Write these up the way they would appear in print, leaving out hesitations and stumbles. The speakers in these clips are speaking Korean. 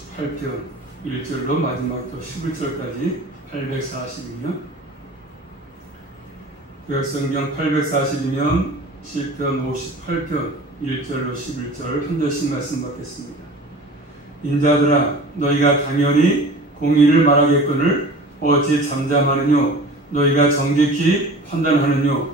58편 1절로 마지막 또 11절까지 840이며 구약성경 840이면 시편 58편 1절로 11절 한 절씩 말씀 받겠습니다. 인자들아 너희가 당연히 공의를 말하겠거늘 어찌 잠잠하느뇨 너희가 정직히 판단하느뇨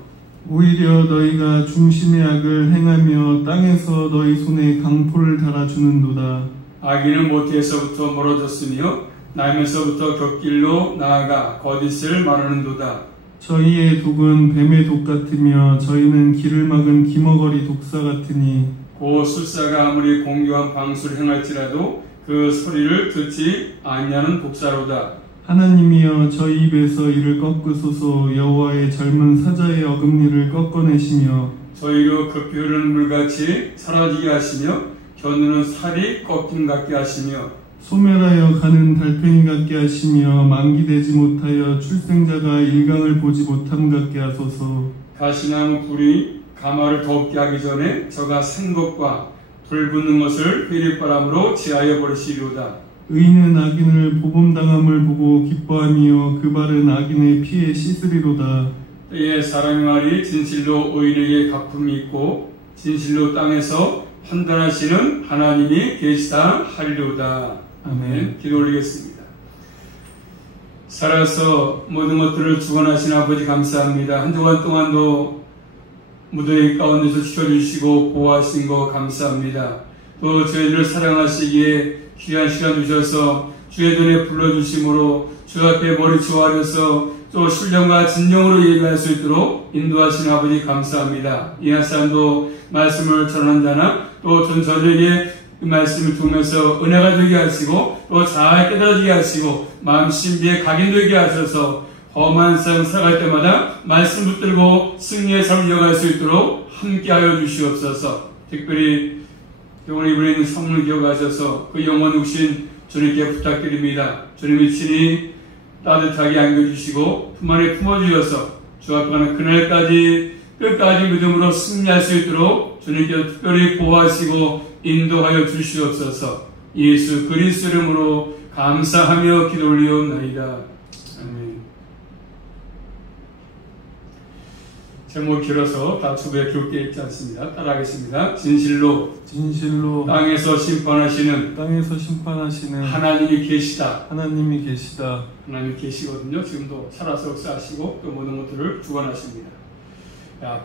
오히려 너희가 중심의 악을 행하며 땅에서 너희 손에 강포를 달아주는도다. 악인은 모태에서부터 멀어졌으며 나면서부터 곁길로 나아가 거짓을 말하는도다. 저희의 독은 뱀의 독 같으며 저희는 길을 막은 기머거리 독사 같으니 고 술사가 아무리 공교한 방수를 행할지라도 그 소리를 듣지 아니하는 독사로다. 하나님이여 저희 입에서 이를 꺾으소서. 여호와의 젊은 사자의 어금니를 꺾어내시며 저희로 급히 흐르는 물같이 사라지게 하시며 겨누는 살이 꺾임 같게 하시며 소멸하여 가는 달팽이 같게 하시며 만기되지 못하여 출생자가 일강을 보지 못함 같게 하소서. 가시나무 불이 가마를 덥게 하기 전에 저가 센 것과 불 붙는 것을 회립바람으로 제하여 버리시리로다. 의인은 악인을 보범당함을 보고 기뻐하며 그 발은 악인의 피에 씻으리로다. 때에 사람의 말이 진실로 의인에게 갚음이 있고 진실로 땅에서 판단하시는 하나님이 계시다 하리로다. 아멘. 기도 올리겠습니다. 살아서 모든 것들을 주관하신 아버지 감사합니다. 한 주간 동안도 무더위 가운데서 지켜주시고 보호하신 거 감사합니다. 또 저희들을 사랑하시기에 귀한 시간 주셔서 주의 눈에 불러주심으로 주 앞에 머리치워 하려서 또 신령과 진정으로 예배할 수 있도록 인도하신 아버지 감사합니다. 이 한사람도 말씀을 전하는 자나 또 저들에게 그 말씀을 통해서 은혜가 되게 하시고 또 잘 깨달아지게 하시고 마음 신비에 각인되게 하셔서 험한 삶 살아갈 때마다 말씀 붙들고 승리의 삶을 이어갈 수 있도록 함께하여 주시옵소서. 특별히 병원에 입으려 있는 성문을 기억하셔서 그 영원 육신 주님께 부탁드립니다. 주님이 친히 따뜻하게 안겨주시고 품 안에 품어주셔서 주 앞에 가는 그날까지 끝까지 믿음으로 승리할 수 있도록 주님께서 특별히 보호하시고 인도하여 주시옵소서. 예수 그리스도 이름으로 감사하며 기도 올리옵나이다. 아멘. 제목 길어서 다 주부에 굵게 읽지 않습니다. 따라하겠습니다. 진실로 땅에서 심판하시는 하나님이 계시다. 하나님이 계시다. 하나님이 계시거든요. 지금도 살아서 역사하시고 또 모든 것들을 주관하십니다.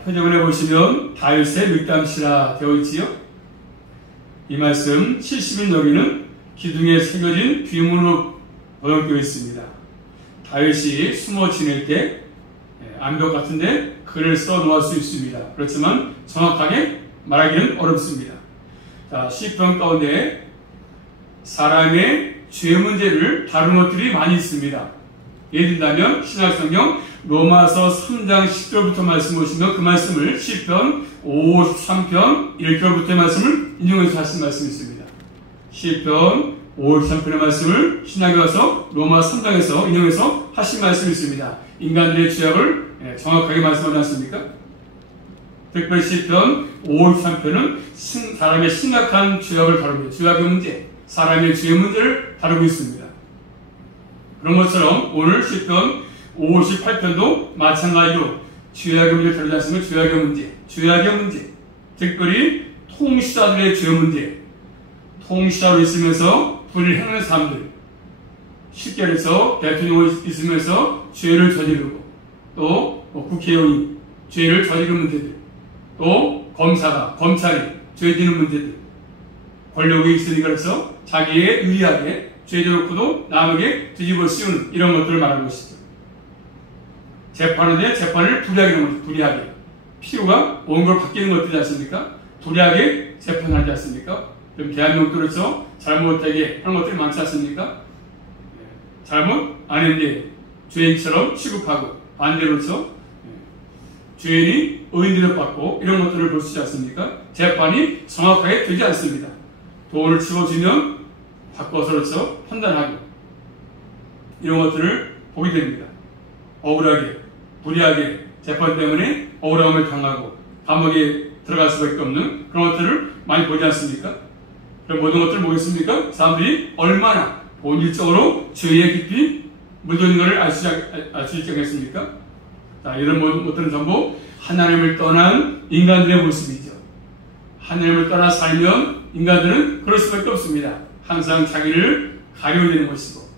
표정을 해보시면 다윗의 믹담시라 되어 있지요. 이 말씀 70인 여기는 기둥에 새겨진 비문으로 번역되어 있습니다. 다윗이 숨어 지낼 때 암벽 같은데 글을 써 놓을 수 있습니다. 그렇지만 정확하게 말하기는 어렵습니다. 자, 시편 가운데 사람의 죄 문제를 다룬 것들이 많이 있습니다. 예를 들면 신약성경 로마서 3장 10절부터 말씀 보시면 그 말씀을 시편 53편 1절부터의 말씀을 인용해서 하신 말씀이 있습니다. 시편 53편의 말씀을 신약에 와서 로마 3장에서 인용해서 하신 말씀이 있습니다. 인간들의 죄악을 정확하게 말씀하지 않습니까? 특별히 시편 53편은 사람의 심각한 죄악을 다룹니다. 죄악의 문제, 사람의 죄의 문제를 다루고 있습니다. 그런 것처럼 오늘 시편 58편도 마찬가지로 죄악의 문제를 다루지 않습니까? 죄악의 문제, 특별히 통치자들의 죄 문제, 통치자로 있으면서 불의를 행하는 사람들, 쉽게 말해서 대통령이 있으면서 죄를 저지르고 또 국회의원이 죄를 저지르는 문제들, 또 검찰이 죄 지는 문제들, 권력이 있으니까 그래서 자기에 유리하게 죄 져놓고도 남에게 뒤집어 씌우는 이런 것들을 말하는 것이죠. 재판인데 재판을 불리하게 하는 거죠. 불리하게. 피로가 온 걸 바뀌는 것들이지 않습니까? 불리하게 재판하지 않습니까? 그럼 대한민국으로서 잘못되게 하는 것들이 많지 않습니까? 잘못 안 했는데 죄인처럼 취급하고 반대로서 죄인이 의인들을 받고 이런 것들을 볼 수 있지 않습니까? 재판이 정확하게 되지 않습니다. 돈을 치워주면 바꿔서로서 판단하고 이런 것들을 보게 됩니다. 억울하게, 불리하게 재판 때문에 억울함을 당하고 감옥에 들어갈 수밖에 없는 그런 것들을 많이 보지 않습니까? 그런 모든 것들 뭐겠습니까? 사람들이 얼마나 본질적으로 죄에 깊이 묻어 있는 것을 알 수 있지 않겠습니까? 자, 이런 모든 것들은 전부 하나님을 떠난 인간들의 모습이죠. 하나님을 떠나 살면 인간들은 그럴 수밖에 없습니다. 항상 자기를 가려야 되는 것이고,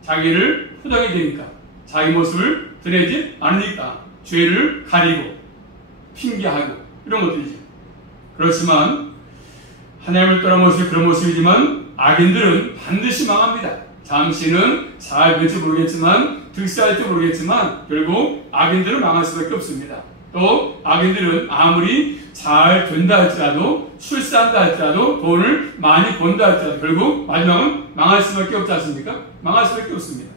자기를 포장해야 되니까, 자기 모습을 드러내지 않으니까 죄를 가리고 핑계하고 이런 것들이죠. 그렇지만 하나님을 떠난 모습이 그런 모습이지만 악인들은 반드시 망합니다. 잠시는 잘 될지 모르겠지만, 득세할지 모르겠지만 결국 악인들은 망할 수밖에 없습니다. 또 악인들은 아무리 잘 된다 할지라도, 출세한다 할지라도, 돈을 많이 번다 할지라도 결국 마지막은 망할 수밖에 없지 않습니까? 망할 수밖에 없습니다.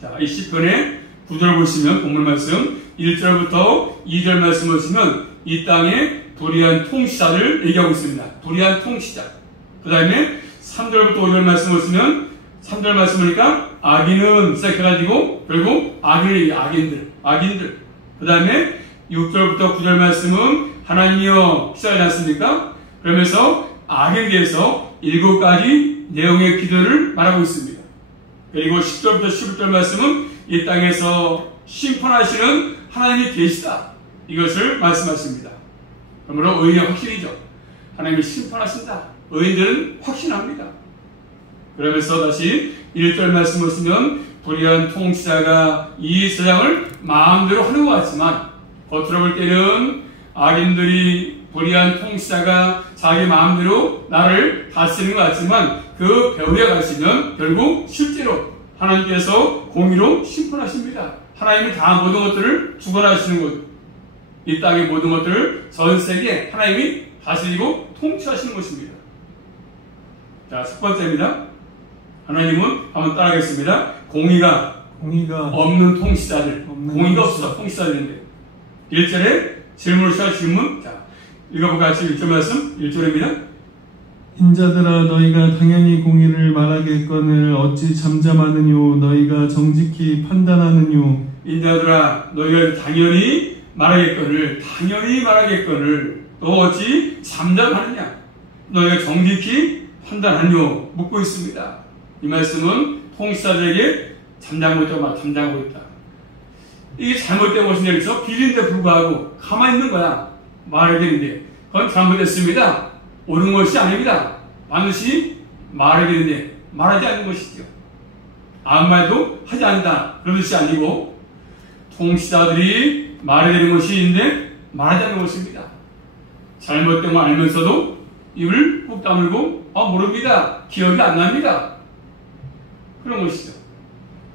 자, 이 시편의 9절 보시면 본문 말씀 1절부터 2절 말씀 보시면 이 땅에 불의한 통치자를 얘기하고 있습니다. 불의한 통치자. 그 다음에 3절부터 5절 말씀 보시면 3절 말씀 보니까 악인은 시작해가지고 결국 악인들. 그 다음에 6절부터 9절 말씀은 하나님이여 시작하지 않습니까? 그러면서 악에 대해서 7가지 내용의 기도를 말하고 있습니다. 그리고 10절부터 11절 말씀은 이 땅에서 심판하시는 하나님이 계시다. 이것을 말씀하십니다. 그러므로 의인의 확신이죠. 하나님이 심판하신다. 의인들은 확신합니다. 그러면서 다시 1절 말씀 보시면 불의한 통치자가 이 세상을 마음대로 하는 것 같지만 겉으로 볼 때는 악인들이 불의한 통치자가 자기 마음대로 나를 다스리는 것 같지만 그 배후에 가시면 결국 실제로 하나님께서 공의로 심판하십니다. 하나님이 다 모든 것들을 주관하시는 곳, 이 땅의 모든 것들을 전 세계에 하나님이 다스리고 통치하시는 것입니다. 자, 첫 번째입니다. 하나님은 한번 따라하겠습니다. 공의가 없는 통치자들. 공의가 없어 통치자들인데 1절에 질문을 시작 질문. 자, 읽어보고 같이 1절 말씀 1절입니다. 인자들아 너희가 당연히 공의를 말하겠거늘 어찌 잠잠하느뇨. 너희가 정직히 판단하느뇨. 인자들아 너희가 당연히 말하겠거늘 또 어찌 잠잠하느냐. 너희가 정직히 판단하느뇨 묻고 있습니다. 이 말씀은 통치자들에게 잠잠하고 있다. 이게 잘못된 것인데 그래서 비린데 불구하고 가만히 있는 거야. 말해야 되는데 그건 잘못됐습니다. 옳은 것이 아닙니다. 반드시 말해야 되는데 말하지 않는 것이죠. 아무 말도 하지 않는다. 그런 것이 아니고 통치자들이 말해야 되는 것이 있는데 말하지 않는 것입니다. 잘못된 걸 알면서도 입을 꾹 다물고 모릅니다. 기억이 안 납니다. 그런 것이죠.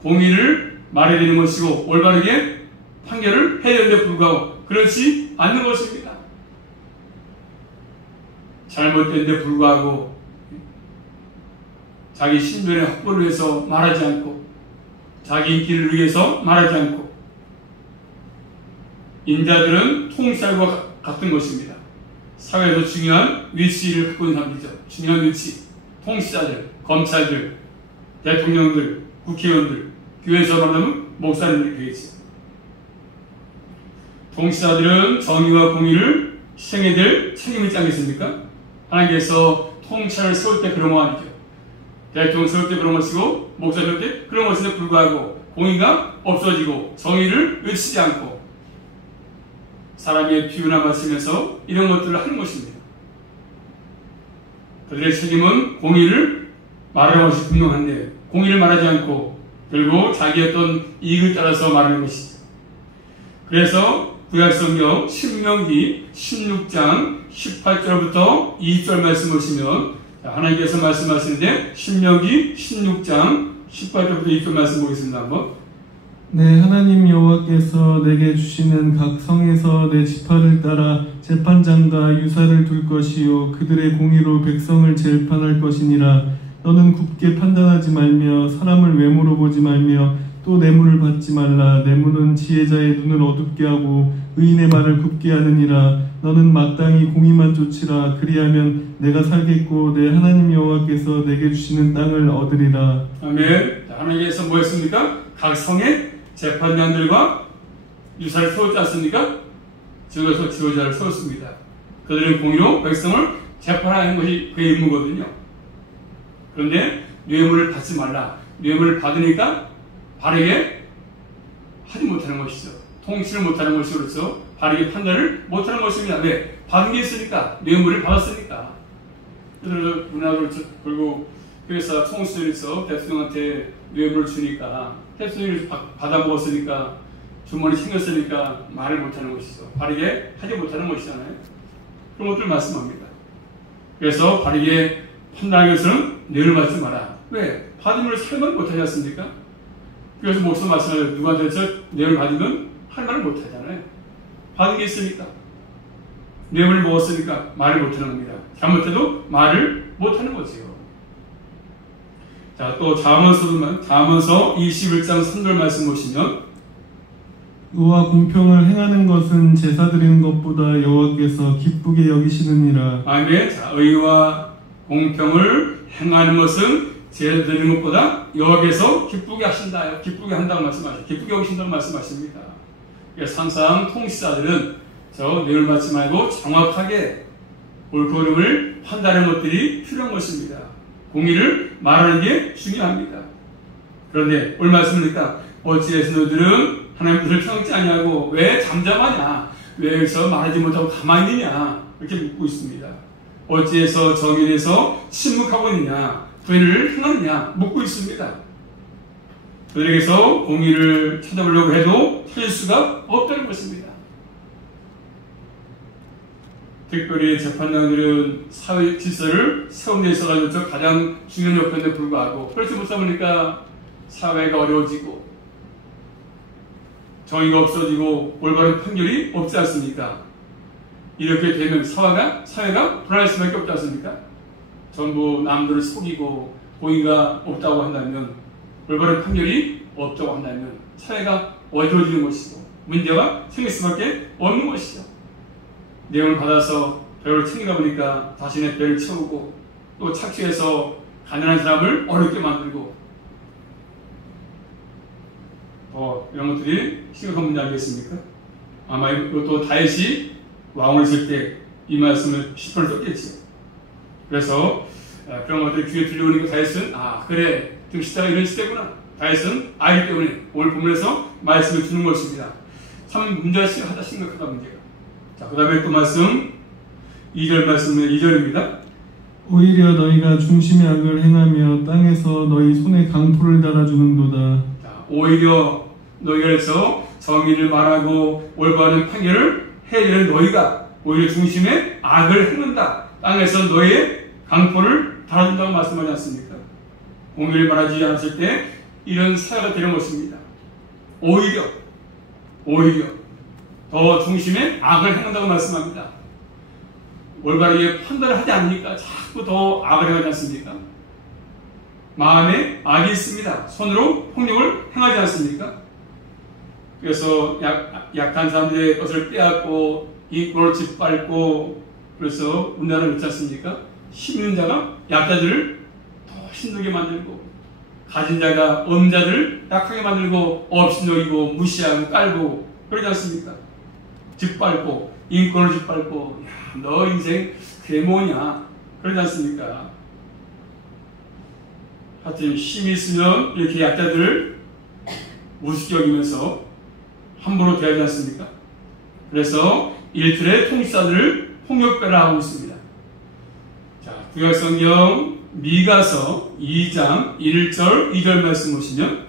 공의를 말해야 되는 것이고 올바르게 판결을 해야 되는데 불구하고 그렇지 않는 것입니다. 잘못된데 불구하고 자기 신변의 확보를 위해서 말하지 않고 자기 인기를 위해서 말하지 않고 인자들은 통치자와 같은 것입니다. 사회에서 중요한 위치를 갖고 있는 사람들이죠. 중요한 위치. 통치자들, 검찰들, 대통령들, 국회의원들, 교회에서 말하면 목사님들이 되겠죠. 통치자들은 정의와 공의를 실행해야 될 책임이 있지 않겠습니까? 하나님께서 통치를 세울 때 그런 거 아니죠. 대통령 세울 때 그런 것이고 목사 세울 때 그런 것인데 불구하고 공의가 없어지고 정의를 외치지 않고 사람의 피우나 마시면서 이런 것들을 하는 것입니다. 그들의 책임은 공의를 말하는 것이 분명한데 공의를 말하지 않고 결국 자기의 어떤 이익을 따라서 말하는 것이죠. 그래서 구약성경 신명기 16장 18절부터 20절 말씀 보시면 하나님께서 말씀하시는데 신명기 16장 18절부터 20절 말씀 보겠습니다. 한번. 내 하나님 여호와께서 내게 주시는 각 성에서 내 지파를 따라 재판장과 유사를 둘 것이요 그들의 공의로 백성을 재판할 것이니라. 너는 굽게 판단하지 말며 사람을 외모로 보지 말며 또 뇌물을 받지 말라. 뇌물은 지혜자의 눈을 어둡게 하고 의인의 말을 굽게 하느니라. 너는 마땅히 공의만 쫓으라. 그리하면 내가 살겠고 내 하나님 여호와께서 내게 주시는 땅을 얻으리라. 아멘. 하나님께서 뭐 했습니까? 각 성에 재판장들과 유사를 세웠지 않습니까? 지도자를 세웠습니다. 그들은 공의로 백성을 재판하는 것이 그의 임무거든요. 그런데 뇌물을 받지 말라. 뇌물을 받으니까 바르게 하지 못하는 것이죠. 통치를 못하는 것으로서 바르게 판단을 못하는 것입니다. 왜? 받은 게 있으니까. 뇌물을 받았으니까. 그래서 문화를 그리고 회사 총수에서 대통령한테 뇌물을 주니까 대통령이 받아먹었으니까 주머니 챙겼으니까 말을 못하는 것이죠. 바르게 하지 못하는 것이잖아요. 그런 것들 말씀합니다. 그래서 바르게 판단하는 것은 뇌를 받지 마라. 왜? 받은 걸 설명 못하지 않습니까? 그래서 목사 말씀하세요. 누구한테 뇌를 받으면 할 말을 못하잖아요. 받은 게 있으니까. 뇌물을 먹었으니까 말을 못하는 겁니다. 잘못해도 말을 못하는 거지요. 자, 또 잠언서 21장 3절 말씀 보시면 의와 공평을 행하는 것은 제사 드리는 것보다 여호와께서 기쁘게 여기시느니라. 아멘. 자, 의와 공평을 행하는 것은 제사 드리는 것보다 여호와께서 기쁘게 하신다. 기쁘게 한다고 말씀하시죠. 기쁘게 여기신다고 말씀하십니다. 그래서 항상 통치자들은 뇌를 받지 말고 정확하게 옳고그름을 판단하는 것들이 필요한 것입니다. 공의를 말하는 게 중요합니다. 그런데 오늘 말씀입니까? 어찌해서 너희들은 하나님 뜻을 청지 아니하고 왜 잠잠하냐? 왜 여기서 말하지 못하고 가만히 있느냐? 이렇게 묻고 있습니다. 어찌해서 정의에 대해서 침묵하고 있느냐? 그들을 행하느냐? 묻고 있습니다. 그들에게서 공의를 찾아보려고 해도 찾을 수가 없다는 것입니다. 특별히 재판장들은 사회 질서를 세우는 데 있어서 가장 중요한 역할에 불구하고 그렇지 못하다 보니까 사회가 어려워지고 정의가 없어지고 올바른 판결이 없지 않습니까? 이렇게 되면 사회가 불안할 수밖에 없지 않습니까? 전부 남들을 속이고 공의가 없다고 한다면 올바른 판결이 없다고 한다면 사회가 어려워지는 것이고 문제가 생길 수밖에 없는 것이죠. 내용을 받아서 배를 챙기다 보니까 자신의 배를 채우고 또 착취해서 가난한 사람을 어렵게 만들고 이런 것들이 심각한 문제 아니겠습니까? 아마 이것도 다윗이 왕을 있을 때 이 말씀을 시편을 썼겠지요. 그래서 그런 것들이 귀에 들려오니까 다윗은 그래 지금 시대가 이런 시대구나. 다윗은 알기 때문에 오늘 본문에서 말씀을 주는 것입니다. 참 문제가 심각하다 문제가. 자, 그 다음에 또 말씀 2절 말씀은 2절입니다. 오히려 너희가 중심의 악을 행하며 땅에서 너희 손에 강포를 달아주는도다. 자, 오히려 너희가 해서 정의를 말하고 올바른 판결을 해야 되는 너희가 오히려 중심의 악을 행한다. 땅에서 너희의 강포를 달아준다고 말씀하지 않습니까? 공의를 말하지 않았을 때 이런 사회가 되는 것입니다. 오히려 더 중심에 악을 행한다고 말씀합니다. 올바르게 판단을 하지 않으니까 자꾸 더 악을 행하지 않습니까? 마음에 악이 있습니다. 손으로 폭력을 행하지 않습니까? 그래서 약한 사람들의 것을 빼앗고 이권을 짓밟고 그래서 운나라를 넣지 않습니까? 힘 있는 자가 약자들을 더 힘들게 만들고 가진 자가 없는 자들을 약하게 만들고 업신여기고 무시하고 깔고 그러지 않습니까? 짓밟고 인권을 짓밟고 너 인생 그게 뭐냐 그러지 않습니까? 하여튼 힘이 있으면 이렇게 약자들을 우습게 여기면서 함부로 대하지 않습니까? 그래서 일틀의 통치자들을 폭력배라 하고 있습니다. 자, 구약성경 미가서 2장 1절 2절 말씀 보시면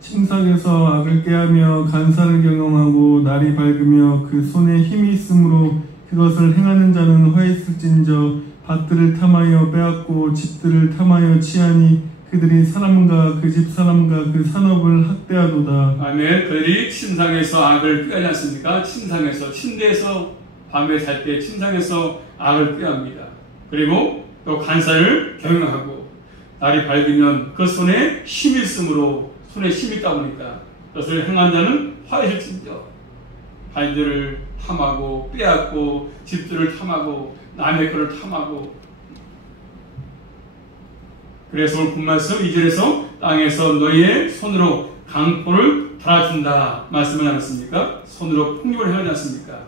침상에서 악을 꾀하며 간사를 경영하고 날이 밝으며 그 손에 힘이 있으므로 그것을 행하는 자는 허했을진저 밭들을 탐하여 빼앗고 집들을 탐하여 취하니 그들이 사람과 그 집 사람과 그 산업을 학대하도다. 아멘. 그들이 침상에서 악을 꾀하지 않습니까? 침상에서 침대에서 밤에 잘 때 침상에서 악을 꾀합니다. 그리고 또 간사를 경영하고 날이 밝으면 그 손에 힘이 있으므로 손에 힘이 있다 보니까 그것을 행한 자는 화해실진저 바인들을 탐하고 빼앗고 집들을 탐하고 남의 것을 탐하고 그래서 오늘 본 말씀 2절에서 땅에서 너희의 손으로 강포를 달아준다 말씀을 하셨습니까? 손으로 폭력을 행하지 않습니까?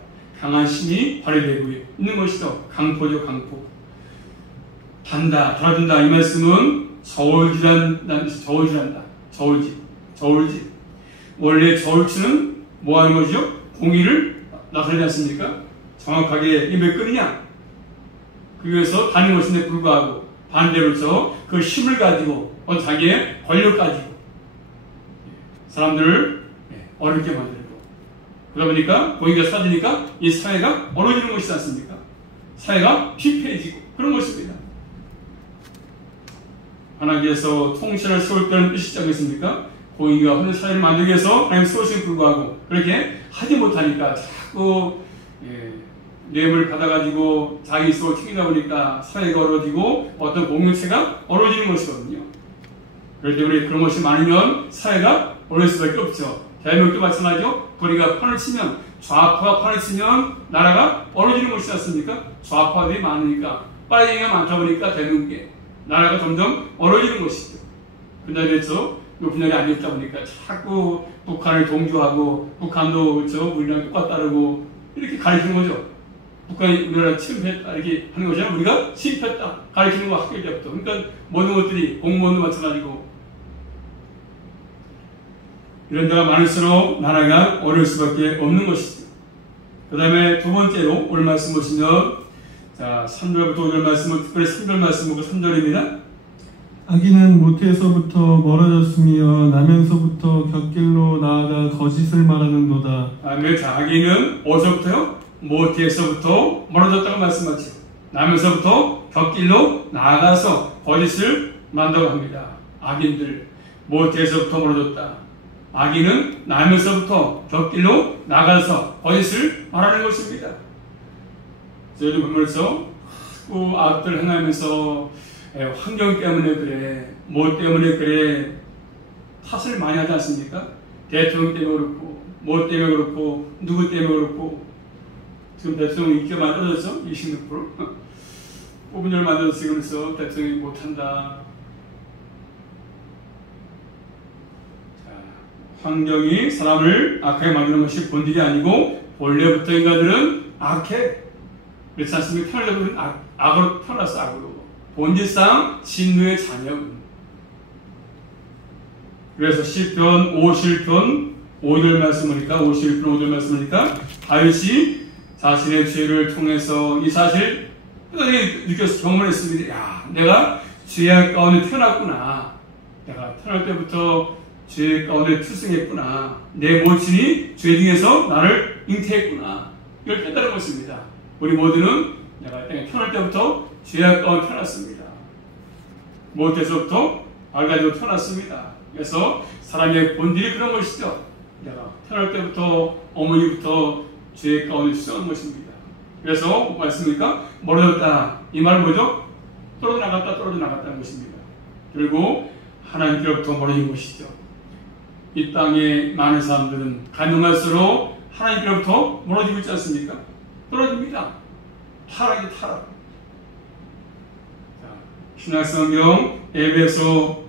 강한 힘이 발휘되고 있는 것이죠. 강포죠, 강포. 단다, 달아준다. 이 말씀은 저울질한다. 저울질. 원래 저울치는 뭐 하는 거죠? 공의를 나타내지 않습니까? 정확하게 이 몇 끈이냐? 그래서 다는 것인데 불구하고 반대로 그 힘을 가지고 자기의 권력 가지고 사람들을 어렵게 만들고 그러다 보니까 공의가 사라지니까 이 사회가 어려지는 것이지 않습니까? 사회가 피폐해지고 그런 것입니다. 하나님께서 통치를 세울 때는 뜻이지 않겠습니까? 공의가 없는 사회를 만들기 위해서 하나님 세우심에 불구하고 그렇게 하지 못하니까 자꾸 뇌물 받아가지고 자기 속을 튕기다 보니까 사회가 어려지고 어떤 공동체가 어려지는 것이거든요. 그렇기 때문에 그런 것이 많으면 사회가 어려질 수밖에 없죠. 대한민국도 마찬가지죠. 우리가 판을 치면 좌파가 판을 치면 나라가 어려지는 것이지 않습니까? 좌파들이 많으니까 빨갱이가 많다 보니까 대한민국에 나라가 점점 어려지는 것이죠. 그날에서 이 분열이 안 됐다 보니까 자꾸 북한을 동조하고 북한도 우리랑 똑같다고 이렇게 가르치는 거죠. 북한이 우리나라 침입했다 이렇게 하는 것이 우리가 침입했다 가르치는 거 학교 때부터. 그러니까 모든 것들이 공무원도 마찬가지고 이런 데가 많을수록 나라가 어려울 수밖에 없는 것이죠. 그 다음에 두 번째로 오늘 말씀 보시면 3절부터 5절 말씀은 특별히 3절 말씀 보고 3절입니다. 악인은 모태에서부터 멀어졌으며 나면서부터 곁길로 나아가 거짓을 말하는도다. 악인은 어디서부터요? 모태에서부터 멀어졌다고 말씀하죠. 나면서부터 곁길로 나아가서 거짓을 만다고 합니다. 악인들 모태에서부터 멀어졌다. 악인은 나면서부터 곁길로 나가서 거짓을 말하는 것입니다. 저희도 보면서 악들 행하면서 환경 때문에 그래, 뭐 때문에 그래 탓을 많이 하지 않습니까? 대통령 때문에 그렇고 뭐 때문에 그렇고 누구 때문에 그렇고 지금 대통령 인기가 많이 떨어졌죠? 26%. 뽑은 열 만들어서 지금서 대통령이 못한다. 환경이 사람을 악하게 만드는 것이 본질이 아니고 본래부터 인간들은 악해. 그렇지 않습니까? 태어나려면 악으로 태어났어. 악으로. 본질상 진노의 자녀군. 그래서 시편 51편 5절 말씀이니까 51편 5절 말씀이니까 다윗이 자신의 죄를 통해서 이 사실 느껴서 경험했습니다. 야, 내가 죄악 가운데 태어났구나. 내가 태어날 때부터 죄 가운데 출생했구나. 내 모친이 죄 중에서 나를 잉태했구나. 이걸 깨달은 것입니다. 우리 모두는 내가 태어날 때부터 죄악 가운데 태어났습니다. 모태에서부터 발가지로 태어났습니다. 그래서 사람의 본질이 그런 것이죠. 내가 태어날 때부터 어머니부터 죄 가운데 출생한 것입니다. 그래서 말씀이니까 멀어졌다. 이 말은 뭐죠? 떨어져 나갔다는 것입니다. 그리고 하나님께로부터 멀어진 것이죠. 이 땅에 많은 사람들은 가능할수록 하나님께로부터 멀어지고 있지 않습니까? 떨어집니다. 타락. 신약성경 에베소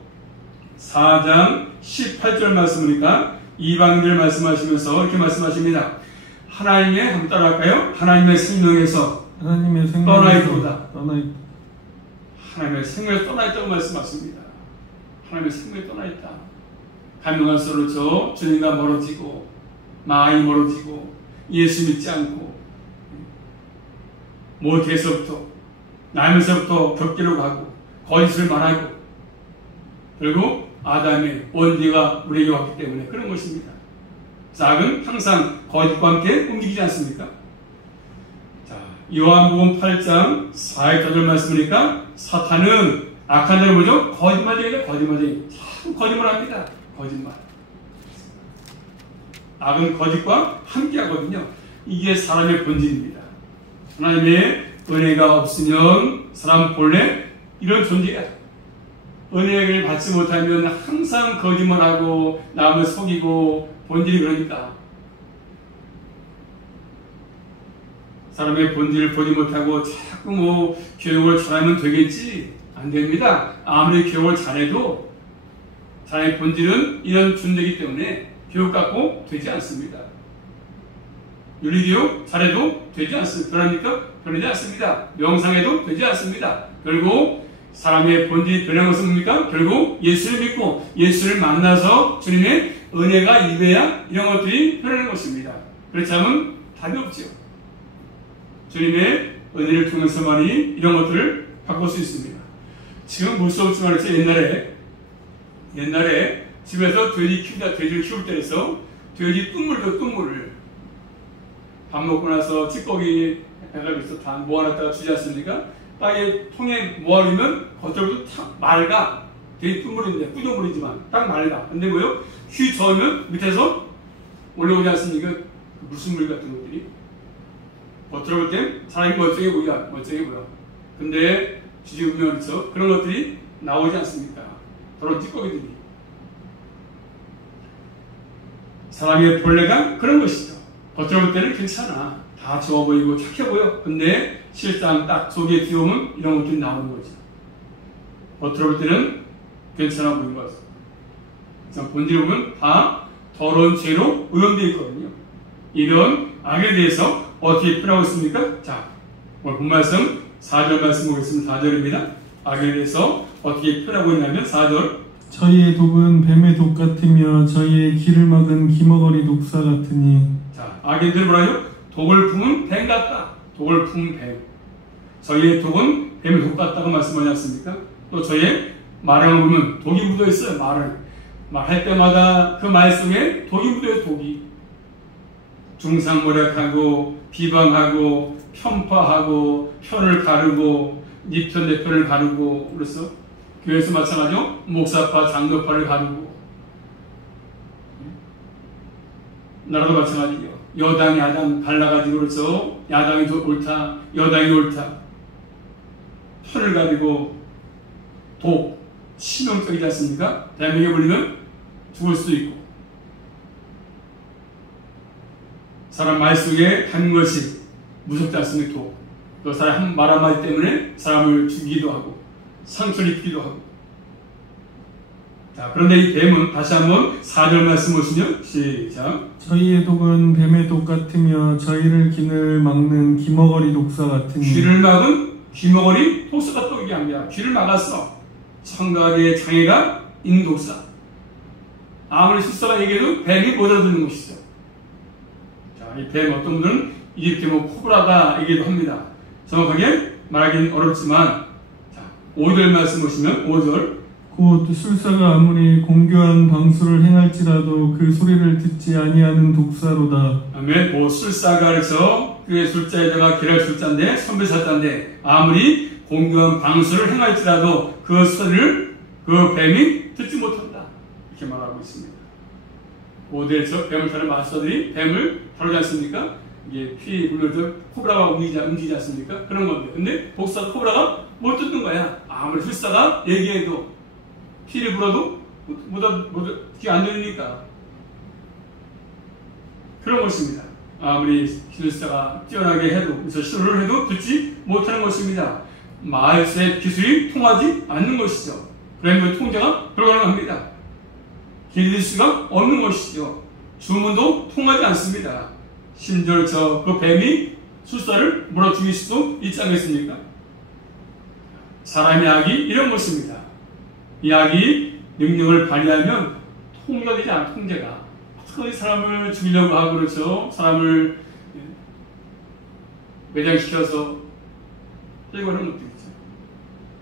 4장 18절 말씀이니까 이방인들 말씀하시면서 이렇게 말씀하십니다. 하나님의 한번 따라할까요? 하나님의 생명에서 떠나 있도다. 하나님의 생명에서 떠나 있다고 말씀하십니다. 하나님의 생명에 떠나 있다. 가능할수록 주님과 멀어지고 많이 멀어지고 예수 믿지 않고 모태에서부터 나면서부터 격기로 가고 거짓을 말하고 그리고 아담의 원죄가 우리에게 왔기 때문에 그런 것입니다. 악은 항상 거짓과 함께 움직이지 않습니까? 자, 요한복음 8장 4절 5절 말씀이니까 사탄은 악한 자는 뭐죠? 거짓말쟁이다. 참 거짓말합니다. 거짓말. 악은 거짓과 함께 하거든요. 이게 사람의 본질입니다. 하나님의 은혜가 없으면 사람 본래 이런 존재야. 은혜를 받지 못하면 항상 거짓말하고 남을 속이고 본질이 그러니까 사람의 본질을 보지 못하고 자꾸 교육을 잘하면 되겠지. 안 됩니다. 아무리 교육을 잘해도 자의 본질은 이런 존재이기 때문에 교육 갖고 되지 않습니다. 윤리교육 잘해도 되지 않습니다. 그러니까 변하지 않습니다. 명상해도 되지 않습니다. 그리고 사람의 본질이 변한 것은 뭡니까? 결국 예수를 믿고 예수를 만나서 주님의 은혜가 임해야 이런 것들이 변하는 것입니다. 그렇지 않으면 답이 없죠. 주님의 은혜를 통해서만이 이런 것들을 바꿀 수 있습니다. 지금 무서웠지만 옛날에 집에서 돼지를 키울 때에서 돼지 똥물을 밥 먹고 나서 찌꺼기 해가지고 다 모아놨다가 주지 않습니까? 땅에 통에 모아놓으면 겉으로부터 탁 맑아. 돼지 똥물인데 뿌조물이지만 딱 맑아. 근데 뭐요? 휘 저으면 밑에서 올라오지 않습니까? 무슨 물 같은 것들이 겉으로 볼 땐 사람이 멀쩡해 보여. 근데 뒤집으면 그런 것들이 나오지 않습니까? 더러운 찌꺼기들이. 사람의 본래가 그런 것이죠. 겉으로 볼 때는 괜찮아. 다 좋아 보이고 착해 보여. 근데 실상 딱 속에 들어오면 이런 것들이 나오는 거죠. 겉으로 볼 때는 괜찮아 보이는 것 같습니다. 본질에 보면 다 더러운 죄로 오염되어 있거든요. 이런 악에 대해서 어떻게 표현하고 있습니까? 자, 오늘 본 말씀 4절 말씀 보겠습니다. 4절입니다. 악에 대해서 어떻게 표현하고 있냐면 4절 저희의 독은 뱀의 독 같으며 저희의 길을 막은 기머거리 독사 같으니. 자, 악인들 뭐라요? 독을 품은 뱀 같다. 독을 품은 뱀. 저희의 독은 뱀의 독 같다고 말씀하지 않습니까? 또 저희의 말을 보면 독이 묻어 있어요. 말할 때마다 그 말 속에 독이 묻어요. 독이. 중상모략하고 비방하고 편파하고 편을 가르고 네 편 내 편을 가르고 그래서 교회에서 마찬가지로 목사파 장로파를 가르고 나라도 마찬가지죠. 여당 야당 갈라가지고 그래서 야당이 옳다 여당이 옳다 편을 가리고 독 치명적이지 않습니까? 대한민국에 물리면 죽을 수도 있고 사람 말 속에 단 것이 무섭지 않습니까? 독. 또 사람 말 한마디 때문에 사람을 죽이기도 하고 상처를 입히기도 하고. 자, 그런데 이 뱀은 다시 한번 4절 말씀 보시면 시작. 저희의 독은 뱀의 독 같으며 저희를 길을 막는 기머거리 독사 같으니. 귀를 막은 기머거리 독사가 또 이게 아니야. 귀를 막았어. 청각의 장애가 있는 독사. 아무리 실사가 얘기해도 뱀이 못 알아듣는 것이죠. 자, 이 뱀 어떤 분들은 이렇게 코브라다 얘기도 합니다. 정확하게 말하기는 어렵지만 자, 5절 말씀 보시면 5절 곧 술사가 아무리 공교한 방수를 행할지라도 그 소리를 듣지 아니하는 독사로다. 아멘. 술사가 그래서 그의 술자에다가 기랄 술자인데 선배사자인데 아무리 공교한 방수를 행할지라도 그 소리를 그 뱀이 듣지 못한다. 이렇게 말하고 있습니다. 5대에서 뱀을 타는 마술사들이 뱀을 다루지 않습니까? 이게 피 굴려서 코브라가 움직이지 않습니까? 그런 건데. 근데 독사 코브라가 못 듣는 거야. 아무리 술사가 얘기해도 피를 불어도 귀 안 들리니까. 그런 것입니다. 아무리 기술자가 뛰어나게 해도, 그래서 시도를 해도 듣지 못하는 것입니다. 마을의 기술이 통하지 않는 것이죠. 그러면 통제가 불가능합니다. 기다릴 수가 없는 것이죠. 주문도 통하지 않습니다. 심지어 그 뱀이 술사를 물어 죽일 수도 있지 않겠습니까? 사람의 악이 이런 것입니다. 이 악이 능력을 발휘하면 통제가 되지 않아. 통제가 어떻게 사람을 죽이려고 하고 그렇죠. 사람을 매장시켜서 이런 것도 있죠.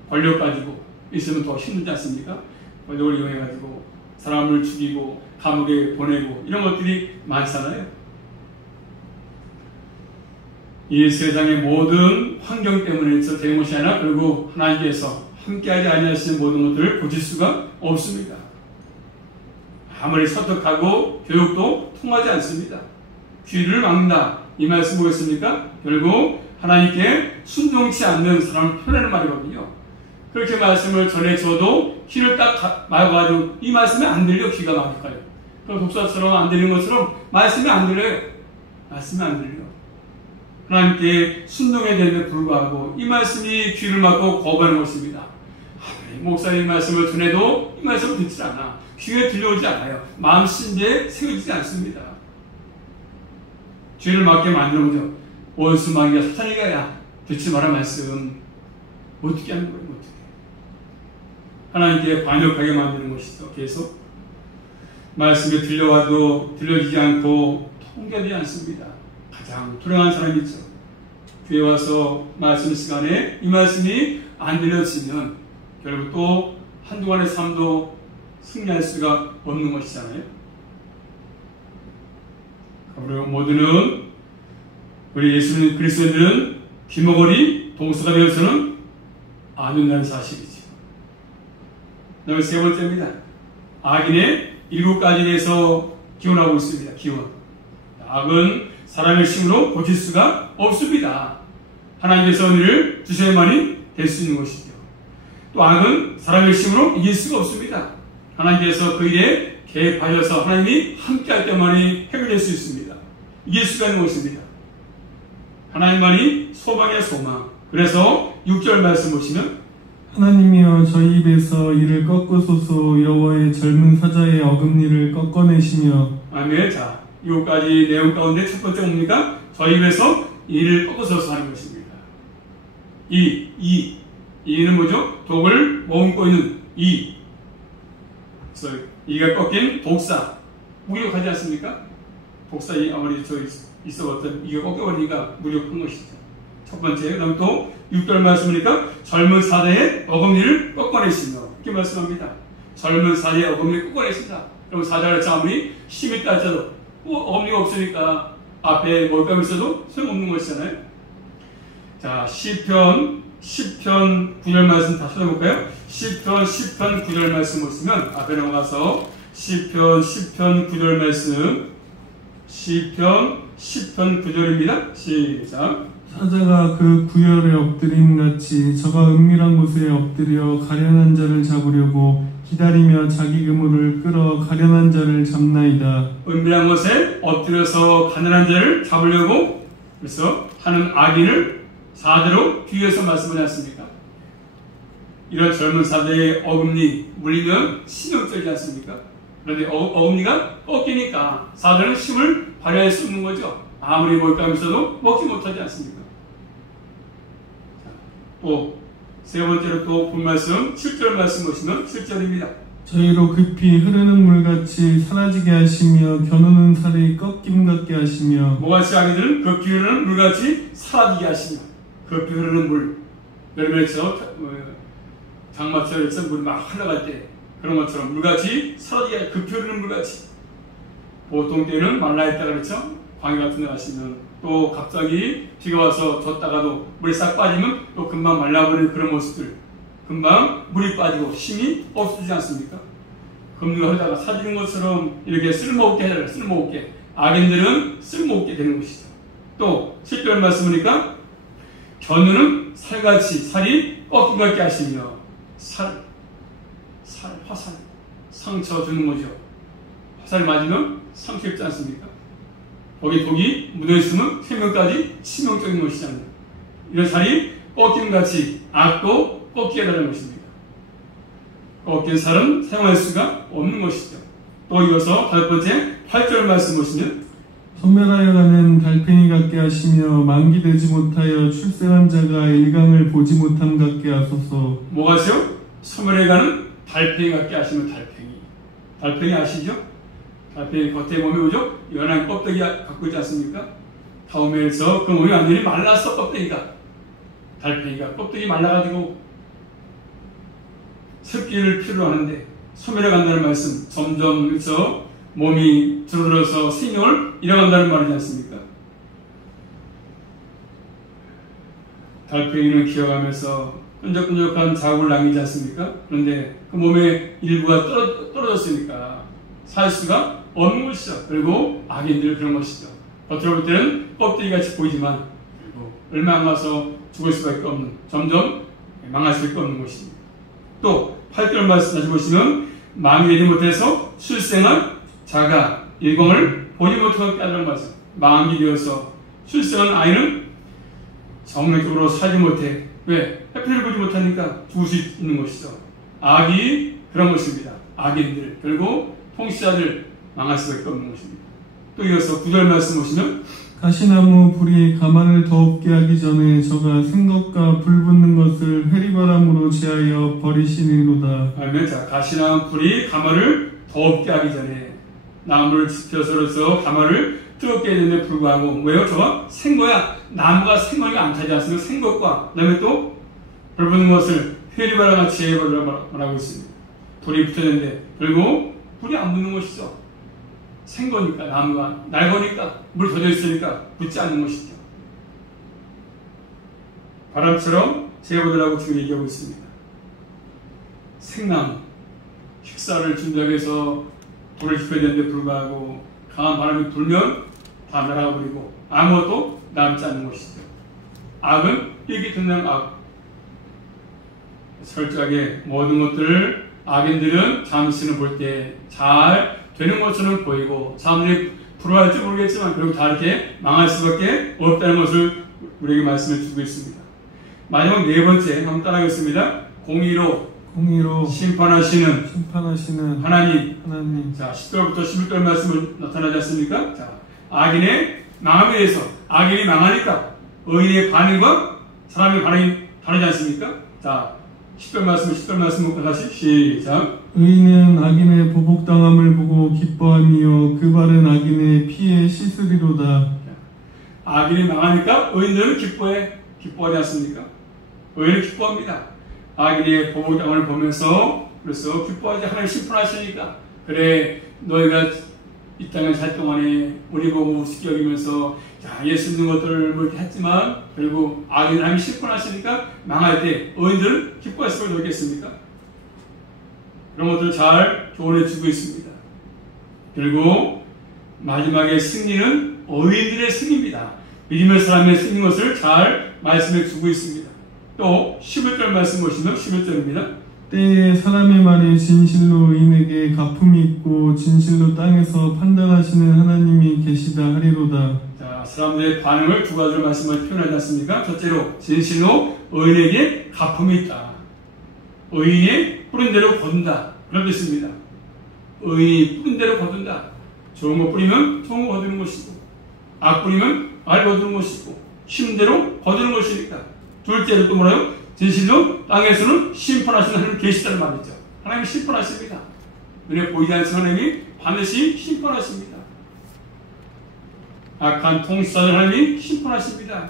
권력 가지고 있으면 더 힘들지 않습니까? 권력을 이용해가지고 사람을 죽이고 감옥에 보내고 이런 것들이 많잖아요. 이 세상의 모든 환경 때문에 된 것이 아니라 그리고 하나님께서 함께하지 아니하시는 모든 것들을 고칠 수가 없습니다. 아무리 설득하고 교육도 통하지 않습니다. 귀를 막는다. 이 말씀 보겠습니까? 결국 하나님께 순종치 않는 사람을 표현하는 말이거든요. 그렇게 말씀을 전해줘도 귀를 딱 막아가지고 이 말씀이 안 들려. 귀가 막힐까요? 그럼 독사처럼 안 들리는 것처럼 말씀이 안 들려요. 말씀이 안 들려. 하나님께 순종해야 되는데 불구하고 이 말씀이 귀를 막고 거부하는 것입니다. 목사님 말씀을 전해도 이 말씀을 듣지 않아. 귀에 들려오지 않아요. 마음 심지에 새겨지지 않습니다. 귀를 막게 만드는 거죠. 원수 마귀가 사탄이가야 듣지 마라 말씀 못 듣게 하는 거예요. 못 듣게. 하나님께 반역하게 만드는 것이죠. 계속 말씀이 들려와도 들려지지 않고 통과되지 않습니다. 가장 불행한 사람이 있죠. 교회 와서 말씀 시간에 이 말씀이 안 들려지면 결국 또 한동안의 삶도 승리할 수가 없는 것이잖아요. 그리고 모두는 우리 예수님 그리스도인들은 귀머거리 동서가 되어서는 안 된다는 사실이죠. 그다음에 세 번째입니다. 악인의 7가지에 대해서 기원하고 있습니다. 기원. 악은 사람의 힘으로 고칠 수가 없습니다. 하나님께서 은혜를 주셔야만이 될 수 있는 것이죠. 또 악은 사람의 힘으로 이길 수가 없습니다. 하나님께서 그 일에 개입하셔서 하나님이 함께할 때만이 해결될 수 있습니다. 이길 수가 있는 것입니다. 하나님만이 소망의 소망. 그래서 6절 말씀 보시면 하나님이여 저희 입에서 이를 꺾으소서. 여호와의 젊은 사자의 어금니를 꺾어내시며. 아멘. 자, 7가지 내용 가운데 첫 번째 뭡니까? 저희 입에서 이를 꺾으소서 하는 것입니다. 이는 뭐죠? 독을 머금고 있는 이. 그래서 이가 꺾인 독사. 무력하지 않습니까? 독사 아무리 있어봤던 이가 꺾여버리니까 무력한 것이죠. 첫 번째. 그다음 또 6절 말씀이니까 젊은 사자의 어금니를 꺾어내시며 이렇게 말씀합니다. 젊은 사자의 어금니를 꺾어내신다. 그럼 사자가 아무리 힘이 있다 할지라도 어금니가 없으니까 앞에 뭘감이 있어도 소용없는 것이잖아요. 자, 시편 9절 말씀 다 찾아볼까요? 시편 9절 말씀 보시면 앞에 넘어가서 시편 9절 말씀 시편 9절입니다. 시작. 사자가 그 구열에 엎드림 같이 저가 은밀한 곳에 엎드려 가련한 자를 잡으려고 기다리며 자기 그물을 끌어 가련한 자를 잡나이다. 은밀한 곳에 엎드려서 가련한 자를 잡으려고 그래서 하는 악인을 사자로 비유해서 말씀을 했습니까? 이런 젊은 사자의 어금니 물리면 신경쓰이지 않습니까? 그런데 어금니가 꺾이니까 사자는 힘을 발휘할 수 없는 거죠. 아무리 먹잇감이 있어도 먹지 못하지 않습니까? 또 세 번째로 또 본 말씀 7절 말씀 보시면 7절입니다. 저희로 급히 흐르는 물같이 사라지게 하시며 겨누는 살이 꺾임 같게 하시며. 뭐같이 악인들은 급히 흐르는 물같이 사라지게 하시며. 급히 흐르는 물. 여름에서 장마철에서 물이 막 흘러갈 때 그런 것처럼 물같이 사라지게 급히 흐르는 물같이. 보통 때는 말라있다 그렇죠? 광야 같은 데 가시면 또 갑자기 비가 와서 젖다가도 물이 싹 빠지면 또 금방 말라버리는 그런 모습들. 금방 물이 빠지고 힘이 없어지지 않습니까? 금류가 흐르다가 사지는 것처럼 이렇게 쓸모없게 해달라. 쓸모없게. 악인들은 쓸모없게 되는 것이죠. 또 7절 말씀이니까 겨누는 살같이 살이 꺾임 같게 하시며. 화살. 상처 주는 거죠. 화살 맞으면 상처 입지 않습니까? 거기 독이 묻어있으면 생명까지 치명적인 것이잖아요. 이런 살이 꺾임같이 악도 꺾이게 하는 것입니다. 꺾인 살은 사용할 수가 없는 것이죠. 또 이어서 8번째 8절 말씀 보시면 소멸하여가는 달팽이 같게 하시며 만기되지 못하여 출생한 자가 일강을 보지 못함 같게 하소서. 뭐가죠? 소멸해가는 달팽이 같게 하시면 달팽이 아시죠? 달팽이 겉에 몸이 오죠? 연한 껍데기 갖고 있지 않습니까? 다음에서 그 몸이 완전히 말랐어. 껍데기가 달팽이가 껍데기 말라가지고 습기를 필요로 하는데 소멸해 간다는 말씀. 점점 해서 몸이 줄어들어서 생명을 잃어간다는 말이지 않습니까? 달팽이는 기어가면서 끈적끈적한 자국을 남기지 않습니까? 그런데 그 몸의 일부가 떨어졌으니까 살 수가 없는 것이죠. 그리고 악인들 그런 것이죠. 겉으로 볼 때는 껍데기같이 보이지만 그리고 얼마 안 가서 죽을 수밖에 없는, 점점 망할 수밖에 없는 것입니다. 또 8절 말씀 다시 보시면 망하지 못해서 출생한 자가 일광을 보지 못하게 하는 말씀. 망하게 되어서 출생한 아이는 정맥적으로 살지 못해. 왜? 햇빛을 보지 못하니까 죽을 수 있는 것이죠. 악이 그런 것입니다. 악인들 그리고 통치자들 망할 수밖에 없는 것입니다. 또 이어서 9절 말씀 보시면 가시나무 불이 가마를 더웁게 하기 전에 저가 생것과 불 붙는 것을 회리바람으로 제하여 버리시리로다. 아멘. 자, 가시나무 불이 가마를 더웁게 하기 전에 나무를 지펴서로서 가마를 뜨겁게 했는데 불구하고 왜요? 저가 생거야. 나무가 생거니까 안 타지 않습니까? 생것과 그 다음에 또 불 붙는 것을 회리바람과 제해버리라고 말하고 있습니다. 불이 붙었는데 결국 불이 안 붙는 것이죠. 생거니까 나무가 날거니까 물이 젖어 있으니까 붙지 않는 것이죠. 바람처럼 제해버리라고 지금 얘기하고 있습니다. 생나무 식사를 준비하기 위해서 불을 지펴야 되는데 불구하고 강한 바람이 불면 다 날아버리고 아무것도 남지 않는 것이죠. 악은 일기 듣는 악. 철저하게 모든 것들을 악인들은 잠시는 볼 때 잘 되는 것처럼 보이고 사람들이 부러워할지 모르겠지만 결국 다 이렇게 망할 수밖에 없다는 것을 우리에게 말씀을 주고 있습니다. 마지막 네 번째 한번 따라하겠습니다. 공의로 심판하시는 하나님. 자, 10절부터 11절 말씀을 나타나지 않습니까? 자, 악인의 망함에 대해서 악인이 망하니까 의인의 반응과 사람의 반응이 다르지 않습니까? 자, 10절 말씀 먹고 다시 시작. 의인은 악인의 보복당함을 보고 기뻐함이요 그 발은 악인의 피에 씻으리로다. 악인이 망하니까 의인들은 기뻐하지 않습니까? 의인은 기뻐합니다. 악인의 보복당함을 보면서 그래서 기뻐하지. 하나님 심판하시니까 그래 너희가 이 땅에 살 동안에 우리 보고 우습게 여기면서 예수 믿는 것들을 뭐 이렇게 했지만 결국 악인 하나님이 심판하시니까 망할 때 의인들은 기뻐할 수가 없겠습니까? 그런 것들을 잘 교훈해 주고 있습니다. 결국 마지막에 승리는 의인들의 승리입니다. 믿음의 사람의 승리인 것을 잘 말씀해 주고 있습니다. 또 11절 말씀 보시면 11절입니다. 때에 사람의 말에 진실로 의인에게 갚음이 있고 진실로 땅에서 판단하시는 하나님이 계시다 하리로다. 자, 사람들의 반응을 두 가지로 말씀을 표현하지 않습니까? 첫째로 진실로 의인에게 갚음이 있다. 의인이 뿌린 대로 거둔다. 그런 뜻입니다. 의인이 뿌린 대로 거둔다. 좋은 거 뿌리면 좋은 거 거두는 것이고 악 뿌리면 악 거두는 것이고 심은 대로 거두는 것이니까. 둘째로 또 뭐라요? 진실로 땅에서는 심판하시는 하나님 계시다는 말이죠. 하나님이 심판하십니다. 눈에 보이지 않는 하나님이 반드시 심판하십니다. 악한 통치자들 하나님이 심판하십니다.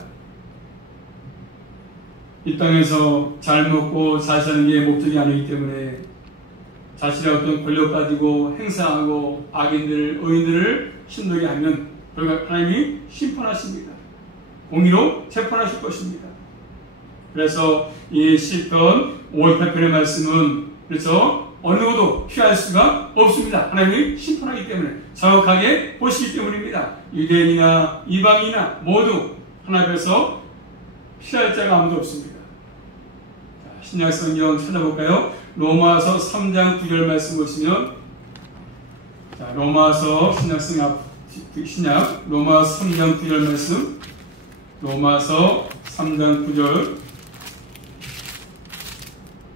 이 땅에서 잘 먹고 잘 사는 게 목적이 아니기 때문에 자신의 어떤 권력 가지고 행사하고 악인들, 의인들을 힘들게 하면 결국 하나님이 심판하십니다. 공의로 재판하실 것입니다. 그래서 이 시편 58편의 말씀은 그래서 어느 누구도 피할 수가 없습니다. 하나님이 심판하기 때문에 정확하게 보시기 때문입니다. 유대인이나 이방인이나 모두 하나님 앞에서 피할 자가 아무도 없습니다. 자, 신약 성경 찾아볼까요? 로마서 3장 9절 말씀 보시면 자, 로마서 신약 로마서 3장 9절 말씀 로마서 3장 9절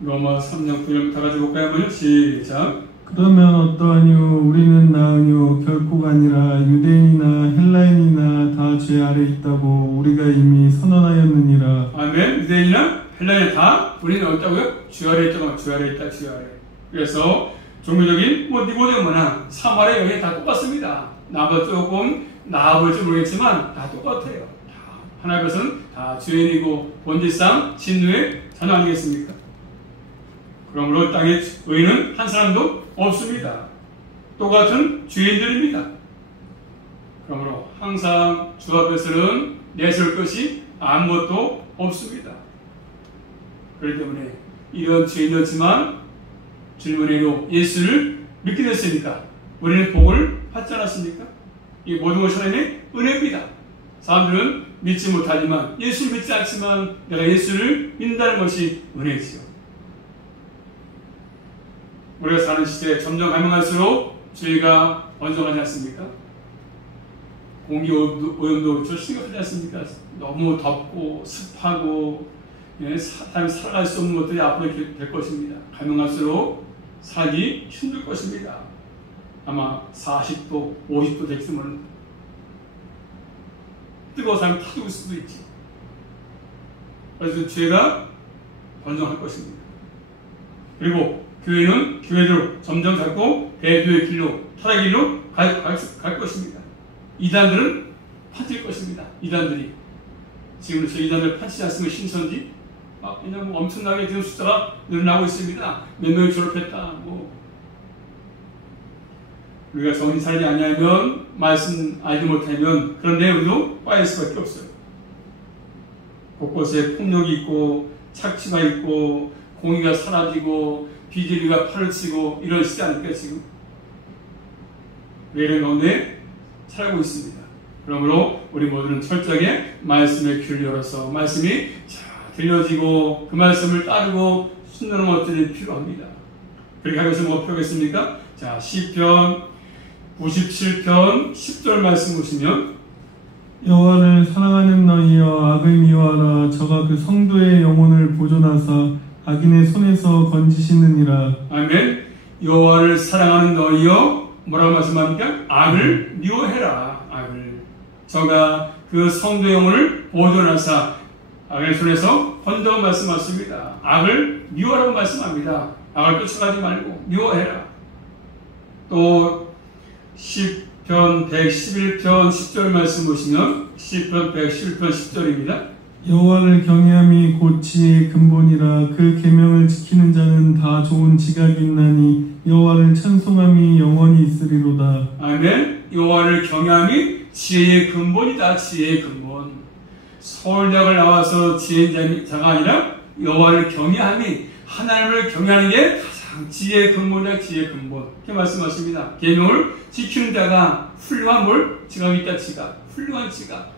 로마 3장 9절 다 같이 볼까요? 한번 시작. 그러면 어떠하뇨? 우리는 나으뇨? 결코가 아니라 유대인이나 헬라인이나 다 죄 아래 있다고 우리가 이미 선언하였느니라. 아멘. 유대인이나 헬라인이나 다 우리는 어디다고요? 주 아래 있다고. 주 아래 있다. 주 아래. 그래서 종교적인 니고데모나 사마리아 여기 다 똑같습니다. 나보다 조금 나아볼지 모르겠지만 다 똑같아요. 다 하나님 앞에서는 다 죄인이고 본질상 진노의 자녀 아니겠습니까? 그러므로 땅에 의인은 한 사람도 없습니다. 똑같은 죄인들입니다. 그러므로 항상 주 앞에서는 내세울 것이 아무것도 없습니다. 그렇기 때문에 이런 죄인이었지만 주님은혜로 예수를 믿게 됐으니까 우리는 복을 받지 않았습니까? 이 모든 것이 하나님의 은혜입니다. 사람들은 믿지 못하지만 예수를 믿지 않지만 내가 예수를 믿는다는 것이 은혜지요. 우리가 사는 시대에 점점 가면갈수록 죄가 번성하지 않습니까? 공기 오염도 그렇죠. 심각하지 않습니까? 너무 덥고 습하고 사람이 살아갈 수 없는 것들이 앞으로 될 것입니다. 가면갈수록 살기 힘들 것입니다. 아마 40도, 50도 됐으면 뜨거운 사람이 다 죽을 수도 있지. 그래서 죄가 번성할 것입니다. 그리고 교회는 교회대로 점점 자꾸 배교의 길로, 타락의 길로 갈 것입니다. 이단들은 파질 것입니다. 이단들이. 지금 저 이단들 파치지 않으면 신천지? 그냥 엄청나게 지금 숫자가 늘어나고 있습니다. 몇 명이 졸업했다. 우리가 정신 차리지 아니하면, 말씀 알지 못하면, 그런데 우리도 빠질 수밖에 없어요. 곳곳에 폭력이 있고, 착취가 있고, 공의가 사라지고, 비리가 팔을 치고, 이런 시대 아닙니까, 지금? 이런 가운데 살고 있습니다. 그러므로 우리 모두는 철저하게 말씀의 귀를 열어서 말씀이 잘 들려지고 그 말씀을 따르고 순종하는 것들이 필요합니다. 그렇게 하기 위해서 뭐가 필요하겠습니까? 자, 시편 97편 10절 말씀 보시면 여호와를 사랑하는 너희여 악을 미워하라. 저가 그 성도의 영혼을 보존하사 악인의 손에서 건지시느니라. 아멘. 여호와를 사랑하는 너희여 뭐라고 말씀합니까? 악을 미워해라. 악을. 저가 그 성도의 영혼을 보존하사 악의 손에서 건져 말씀하십니다. 악을 미워하라고 말씀합니다. 악을 쫓아가지 말고 미워해라. 또 시편 111편 10절 말씀 보시면 시편 111편 10절입니다. 여호와를 경외함이 곧 지혜의 근본이라. 그 계명을 지키는 자는 다 좋은 지각이 있나니 여호와를 찬송함이 영원히 있으리로다. 아멘. 여호와를 경외함이 지혜의 근본이다. 지혜의 근본. 서울대학을 나와서 지혜자가 아니라 여호와를 경외함이, 하나님을 경외하는 게 가장 지혜의 근본이다. 지혜의 근본. 이렇게 말씀하십니다. 계명을 지키는 자가 훌륭한 지각이 있다. 지각. 훌륭한 지각.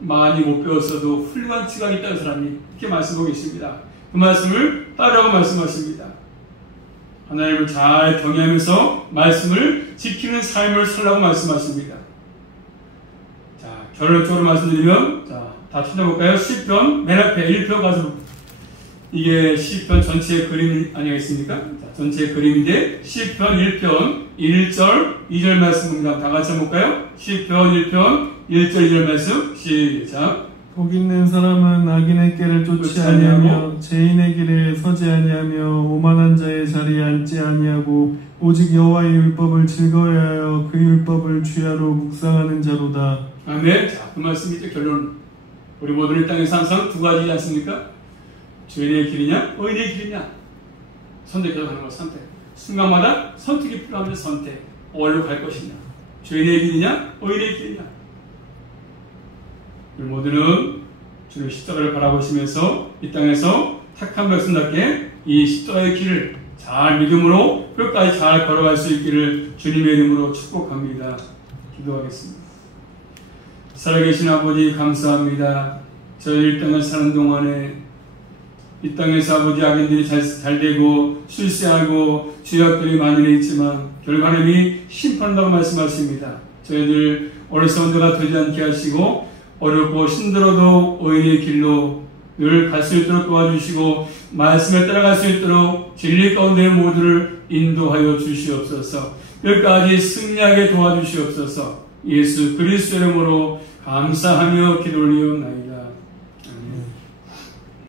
많이 못 배웠어도 훌륭한 지각이 있다는 사람이 이렇게 말씀하고 계십니다. 그 말씀을 따르라고 말씀하십니다. 하나님을 잘 경외하면서 말씀을 지키는 삶을 살라고 말씀하십니다. 자, 결론적으로 말씀드리면, 자, 다 찾아볼까요? 시편 맨 앞에 1편 가서 이게 시편 전체의 그림 아니겠습니까? 자, 전체의 그림인데 시편 1편 1절 2절 말씀입니다. 다 같이 해볼까요? 시편 1편 1절 2절 말씀 시작. 복 있는 사람은 악인의 길을 쫓지 아니하며 죄인의 길에 서지 아니하며 오만한 자의 자리에 앉지 아니하고 오직 여호와의 율법을 즐거워하여 그 율법을 주야로 묵상하는 자로다. 아멘. 자, 그 말씀이죠. 결론. 우리 모두는 이 땅에서 항상 두 가지지 않습니까? 죄인의 길이냐 의인의 길이냐 선택해서 가는 것. 선택. 순간마다 선택이 필요합니다. 선택. 어디로 갈 것이냐, 죄인의 길이냐 의인의 길이냐. 우리 모두는 주님의 십자가를 바라보시면서 이 땅에서 택한 백성답게 이 십자가의 길을 잘 믿음으로 끝까지 잘 걸어갈 수 있기를 주님의 이름으로 축복합니다. 기도하겠습니다. 살아계신 아버지 감사합니다. 저희 이 땅을 사는 동안에 이 땅에서 아버지 악인들이 잘 되고 출세하고 죄악들이 많이 있지만 결과는 심판한다고 말씀하십니다. 저희들 어리석은 되지 않게 하시고 어렵고 힘들어도 의인의 길로 늘 갈 수 있도록 도와주시고 말씀에 따라갈 수 있도록 진리 가운데 모두를 인도하여 주시옵소서. 끝까지 승리하게 도와주시옵소서. 예수 그리스도의 이름으로 감사하며 기도 올리옵나이다.